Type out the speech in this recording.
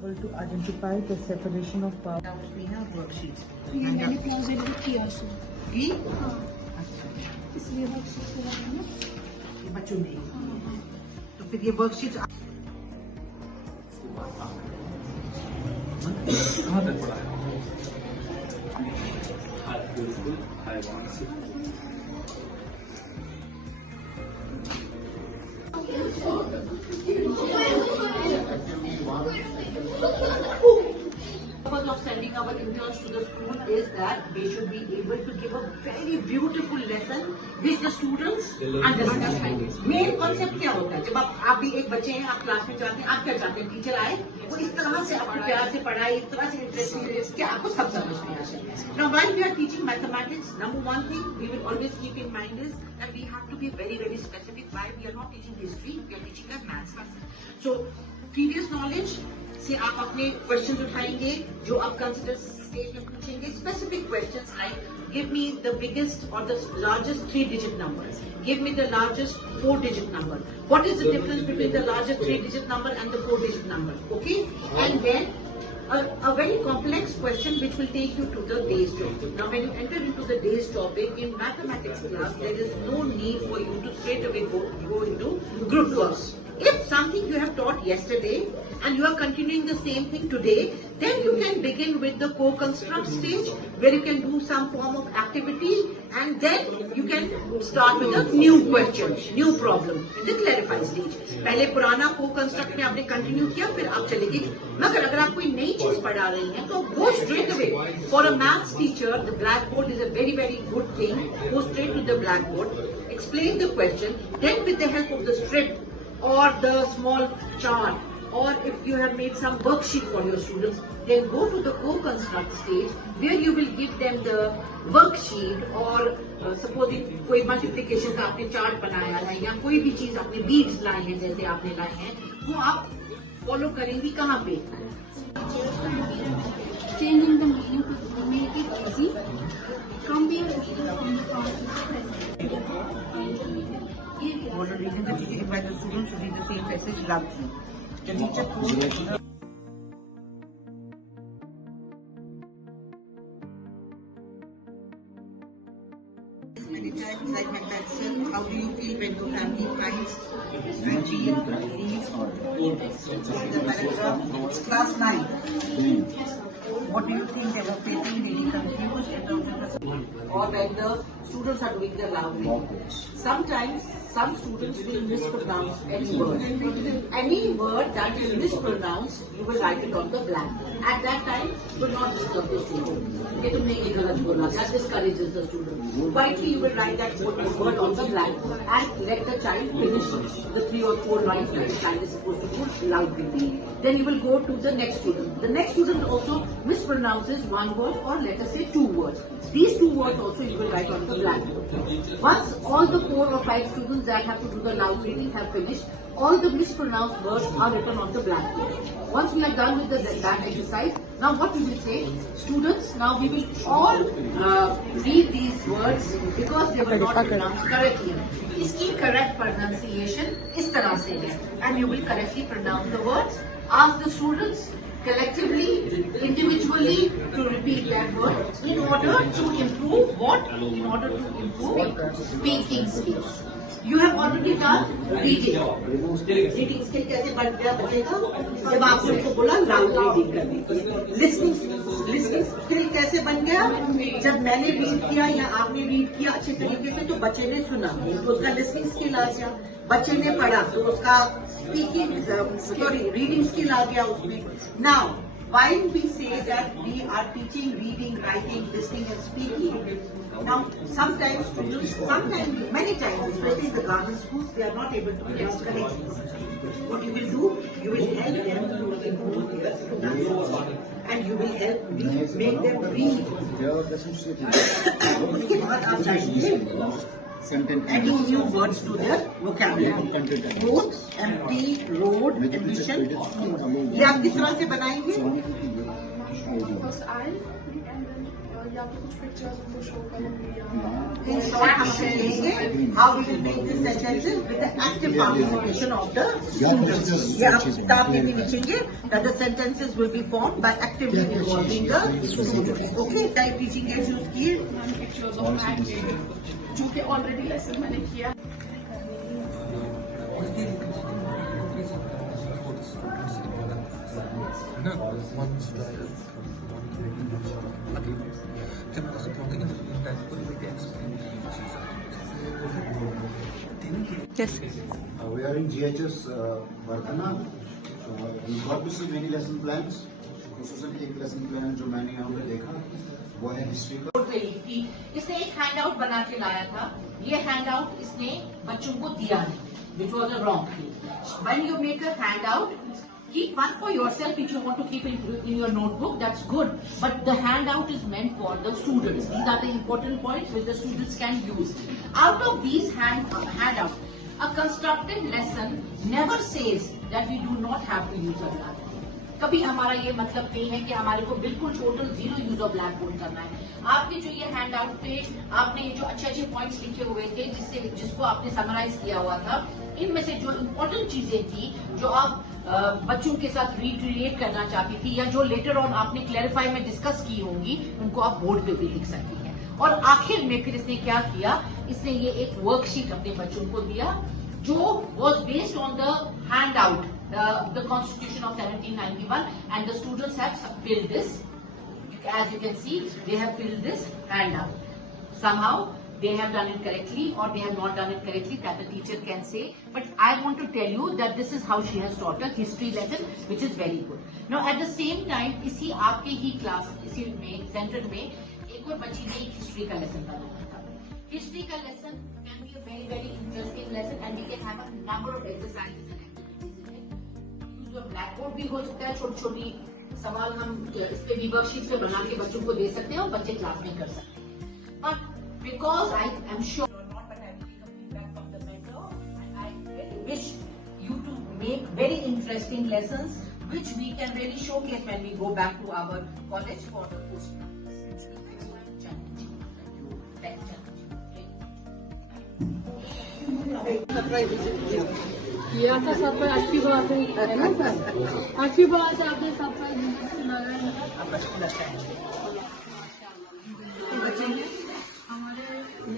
able to identify the separation of power. उसमें है worksheets ये मैंने क्लोजेट बुक किया उसको। की हाँ, इसलिए वर्कशीट के बारे में ये बच्चों ने तो फिर ये वर्कशीट्स कहाँ तक पढ़ा है? बिल्कुल हाईवान से purpose of sending our interns to the school is that they should be able to give a very beautiful lesson which the students understand. Main concept क्या होता है? जब आप भी एक बच्चे हैं, आप क्लास में जाते हैं, आप क्या चाहते हैं? टीचर आए, वो इस तरह से आपको प्यार से पढ़ाए, इस तरह से इंटरेस्टिंग कि आपको सब समझ में आ जाए. Now while we are teaching mathematics, number one thing we will always keep in mind is that we have to be very, very specific. Why we are not teaching history, we are teaching as maths lesson. So previous knowledge से आप अपने question उठाएंगे जो आप consider stage में पूछेंगे. Specific questions like give me the biggest और the largest 3-digit number, give me the largest 4-digit number, what is the difference between the largest 3-digit number and the 4-digit number. Okay, and then a very complex question which will take you to the day's job. Now when you enter into the day's topic in mathematics class, there is no need for you to straight away go into group works. If something you have taught yesterday and you are continuing the same thing today, then you can begin with the co-construct stage where you can do some form of activity and then you can start with a new question, new problem in the clarify stage. पहले पुराना co-construct में आपने continue किया, फिर आप चलेंगे. मगर अगर आप कोई नई चीज पढ़ा रही हैं तो go straight away. For a maths teacher, the blackboard is a very, very good thing. Go straight to the blackboard, explain the question, then with the help of the strip or the small chart, or if you have made some worksheet for your students, then go to the co-construct stage where you will give them the worksheet or supposing कोई multiplication का आपने chart बनाया है या कोई भी चीज आपने बीट्स लाए हैं जैसे आपने लाए हैं, वो आप फॉलो करेंगी कहाँ पे? changing the meaning to make it easy from being reading from the past to the present. What are reading the teacher by the students should read the same passage loudly. The teacher told many times, like my dad said, how do you feel when your family finds the paragraph? It's class 9. What do you think they were feeling really confused in terms of the or when the students are doing the loud reading? Sometimes some students will mispronounce any word. Any word that is mispronounced, you will write it on the blackboard. At that time, you will not disturb the student. कि तुमने ये गलत बोला. That discourages the student. Quietly, you will write that word on the blackboard and let the child finish the 3 or 4 lines that the child is supposed to put loud reading. Then you will go to the next student. The next student also mispronounces one word or let us say 2 words. These 2 words also you will write on the blackboard. Once all the 4 or 5 students that have to do the loud reading have finished, all the mispronounced words are written on the blackboard. Once we are done with that exercise, now what we will say, students, now we will all read these words because they were not pronounced correctly. इसकी correct pronunciation इस तरह से है, and you will correctly pronounce the words. Ask the students collectively, individually to repeat that word in order to improve what? In order to improve speaking skills. You have already done reading. Reading skill कैसे बढ़ गया बचेगा जब आपने उसको बोला loud reading करने के लिए. Listening skill कैसे बन गया जब मैंने रीड किया या आपने रीड किया अच्छे तरीके से तो बच्चे ने सुना तो उसका listening skill आ गया. बच्चे ने पढ़ा तो उसका रीडिंग स्किल आ गया उसमें. Now, while we say that we are teaching reading, writing, listening and speaking, now sometimes, many times, especially in the government schools, they are not able to pronounce correctly. What you will do, you will help them to improve their pronunciation and you will help make them read. उसके बाद आप चाहिए adding new words to their vocabulary. Both, empty, road, addition. ये आप किस तरह से बनाएंगे? First I, and then या तो कुछ पिक्चर्स उनको शो करूँगी या In short, हम देखेंगे how we will make these sentences with the active participation of the students. ये आप किताब में भी लिखेंगे that the sentences will be formed by actively involving the students. Okay, type teaching के यूज किए. पिक्चर्स ऑफ एक्टिंग जो कि ऑलरेडी लेसन मैंने किया. Yes. We are in GHS Vardhana. We got to see many lesson plans. खुसूसन एक lesson plan जो मैंने यहाँ पे देखा वो है हिस्ट्री का. इसने एक हैंडआउट बना के लाया था. ये हैंडआउट इसने बच्चों को दिया नहीं, which was a wrong thing. When you make a handout, keep one for yourself which you want to keep in your notebook. That's good. But the handout is meant for the students. These are the important points which the students can use. Out of these handouts, a constructed lesson never says that we do not have to use a blackboard. कभी हमारा ये मतलब नहीं है कि हमारे को बिल्कुल total zero use of black board करना है. आपके जो ये हैंड आउट पे आपने ये जो अच्छे अच्छे पॉइंट्स लिखे हुए थे जिसको आपने समराइज किया हुआ था, इनमें से जो इम्पोर्टेंट चीजें थी जो आप बच्चों के साथ रिक्रिएट करना चाहती थी या जो लेटर ऑन आपने क्लैरिफाई में डिस्कस की होंगी, उनको आप बोर्ड पे भी लिख सकती हैं. और आखिर में फिर इसने क्या किया, इसने ये एक वर्कशीट अपने बच्चों को दिया जो was based on the handout, the Constitution of 1791, and the students have filled this. As you can see, they have filled this handout. Somehow they have done it correctly or they have not done it correctly, that the teacher can say. But I want to tell you that this is how she has taught a history lesson, which is very good. Now at the same time, इसी आपके ही class इसी में centre में एक और बच्ची ने एक हिस्ट्री का लेसन बनाया था. History का lesson can be a very very interesting lesson and we can have a number of exercises and activities in it. Use of blackboard भी हो सकता है, छोटी छोटी सवाल हम इस पे भी वर्कशीट पे बना के बच्चों को दे सकते हैं और बच्चे क्लास में कर सकते हैं. But because I am sure not, but I will take a feedback from the mentor and I really wish you to make very interesting lessons which we can really showcase when we go back to our college for the post. किया था सब अच्छी बात है ना sir, अच्छी बात है. आपने सब हमारे सब